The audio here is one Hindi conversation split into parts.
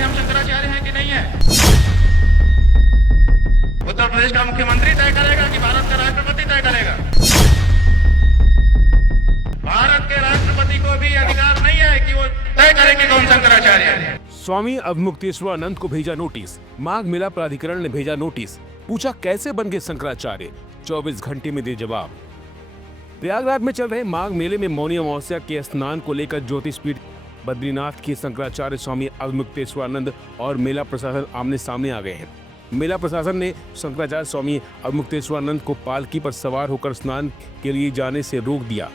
कि हम शंकराचार्य हैं कि नहीं है। उत्तर प्रदेश का मुख्यमंत्री तय करेगा कि भारत का राष्ट्रपति तय करेगा। भारत के राष्ट्रपति को भी अधिकार नहीं है कि वो तय करे कि कौन शंकराचार्य है। स्वामी अवमुक्तेश्वरानंद को भेजा नोटिस। माघ मेला प्राधिकरण ने भेजा नोटिस, पूछा कैसे बन गए शंकराचार्य, 24 घंटे में दे जवाब। प्रयागराज में चल रहे माघ मेले में मौनी अमावस्या के स्नान को लेकर ज्योतिषपीठ बद्रीनाथ के शंकराचार्य स्वामी अवमुक्तेश्वरानंद और मेला प्रशासन आमने सामने आ गए हैं। मेला प्रशासन ने शंकराचार्य स्वामी अवमुक्तेश्वरानंद को पालकी पर सवार होकर स्नान के लिए जाने से रोक दिया।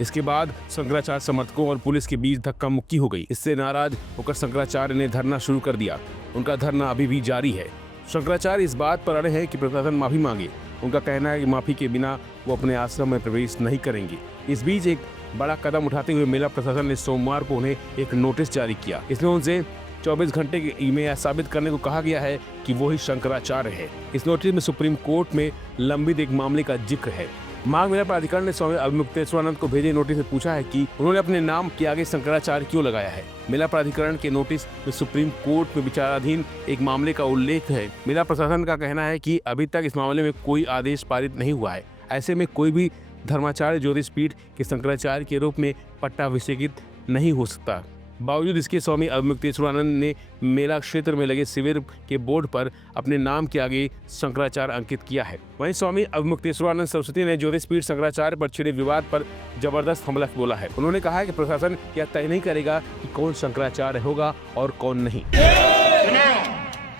इसके बाद शंकराचार्य समर्थकों और पुलिस के बीच धक्का मुक्की हो गई। इससे नाराज होकर शंकराचार्य ने धरना शुरू कर दिया। उनका धरना अभी भी जारी है। शंकराचार्य इस बात पर अड़े हैं कि प्रशासन माफी मांगे। उनका कहना है कि माफी के बिना वो अपने आश्रम में प्रवेश नहीं करेंगे। इस बीच एक बड़ा कदम उठाते हुए मेला प्रशासन ने सोमवार को उन्हें एक नोटिस जारी किया। इसमें उनसे 24 घंटे में यह साबित करने को कहा गया है कि वो ही शंकराचार्य है। इस नोटिस में सुप्रीम कोर्ट में लंबित एक मामले का जिक्र है। माघ मेला प्राधिकरण ने स्वामी अवमुक्तेश्वरानंद को भेजे नोटिस में पूछा है कि उन्होंने अपने नाम के आगे शंकराचार्य क्यों लगाया है। मेला प्राधिकरण के नोटिस में सुप्रीम कोर्ट में विचाराधीन एक मामले का उल्लेख है। मेला प्रशासन का कहना है कि अभी तक इस मामले में कोई आदेश पारित नहीं हुआ है। ऐसे में कोई भी धर्माचार्य ज्योतिषपीठ के शंकराचार्य के रूप में पट्टाभिषेकित नहीं हो सकता। बावजूद इसके स्वामी अवमुक्तेश्वरानंद ने मेला क्षेत्र में लगे शिविर के बोर्ड पर अपने नाम के आगे शंकराचार्य अंकित किया है। वहीं स्वामी अवमुक्तेश्वरानंद सरस्वती ने ज्योतिषपीठ शंकराचार्य पर छिड़े विवाद पर जबरदस्त हमला बोला है। उन्होंने कहा है कि प्रशासन यह तय नहीं करेगा कि कौन शंकराचार्य होगा और कौन नहीं। सुनो,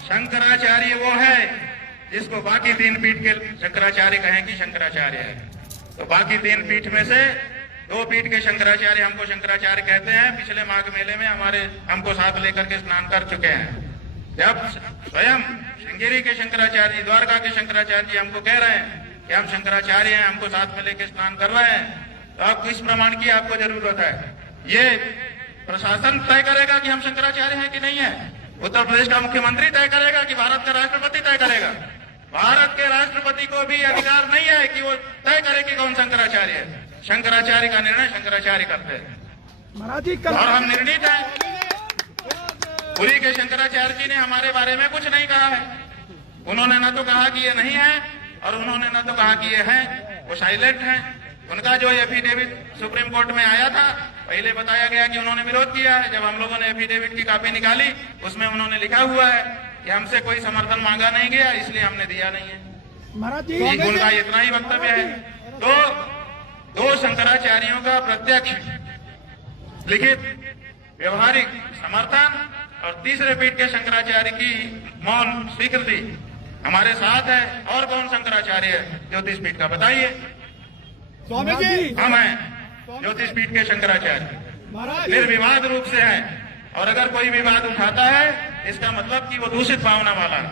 शंकराचार्य वो है जिसको बाकी 3 पीठ के शंकराचार्य कहें कि शंकराचार्य है। तो बाकी 3 पीठ में से 2 पीठ के शंकराचार्य हमको शंकराचार्य कहते हैं। पिछले माघ मेले में हमको साथ लेकर के स्नान कर चुके हैं। जब स्वयं श्रृंगेरी के शंकराचार्य जी, द्वारका के शंकराचार्य जी हमको कह रहे हैं कि हम शंकराचार्य हैं, हमको साथ में लेकर स्नान कर रहे हैं, तो आप किस प्रमाण की आपको जरूरत है? ये प्रशासन तय करेगा कि हम शंकराचार्य हैं कि नहीं है। उत्तर प्रदेश का मुख्यमंत्री तय करेगा कि भारत का राष्ट्रपति तय करेगा। भारत के राष्ट्रपति को भी अधिकार नहीं है कि वो तय करे कि कौन शंकराचार्य है। शंकराचार्य का निर्णय शंकराचार्य करते हैं और हम निर्णित हैं। पुरी के शंकराचार्य जी ने हमारे बारे में कुछ नहीं कहा है। उन्होंने न तो कहा कि ये नहीं है और उन्होंने न तो कहा कि ये है। वो साइलेंट हैं। उनका जो एफिडेविट सुप्रीम कोर्ट में आया था, पहले बताया गया कि उन्होंने विरोध किया है। जब हम लोगों ने एफिडेविट की कॉपी निकाली, उसमें उन्होंने लिखा हुआ है कि हमसे कोई समर्थन मांगा नहीं गया, इसलिए हमने दिया नहीं है। उनका इतना ही वक्तव्य है। तो 2 शंकराचार्यों का प्रत्यक्ष लिखित व्यवहारिक समर्थन और तीसरे पीठ के शंकराचार्य की मौन स्वीकृति हमारे साथ है। और कौन शंकराचार्य है ज्योतिष पीठ का, बताइए? स्वामी जी, हम हैं ज्योतिष पीठ के शंकराचार्य, निर्विवाद रूप से है। और अगर कोई विवाद उठाता है, इसका मतलब कि वो दूषित भावना वाला है।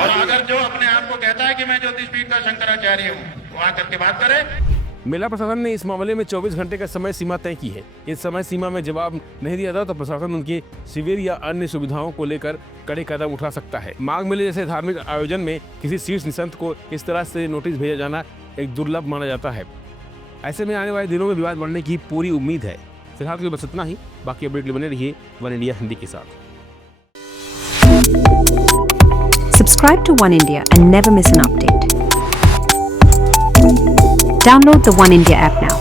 और अगर जो अपने आप को कहता है कि मैं ज्योतिष पीठ का शंकराचार्य हूँ, वो आकर के बात करे। मेला प्रशासन ने इस मामले में 24 घंटे का समय सीमा तय की है। इस समय सीमा में जवाब नहीं दिया था तो प्रशासन उनके शिविर या अन्य सुविधाओं को लेकर कड़े कदम उठा सकता है। माघ मेले जैसे धार्मिक आयोजन में किसी शीर्ष निसंत को इस तरह से नोटिस भेजा जाना एक दुर्लभ माना जाता है। ऐसे में आने वाले दिनों में विवाद बढ़ने की पूरी उम्मीद है। फिलहाल के लिए बस इतना ही। बाकी अपडेट के लिए बने रहिए वन इंडिया हिंदी के साथ। Subscribe to One India and never miss an update. Download the One India app now.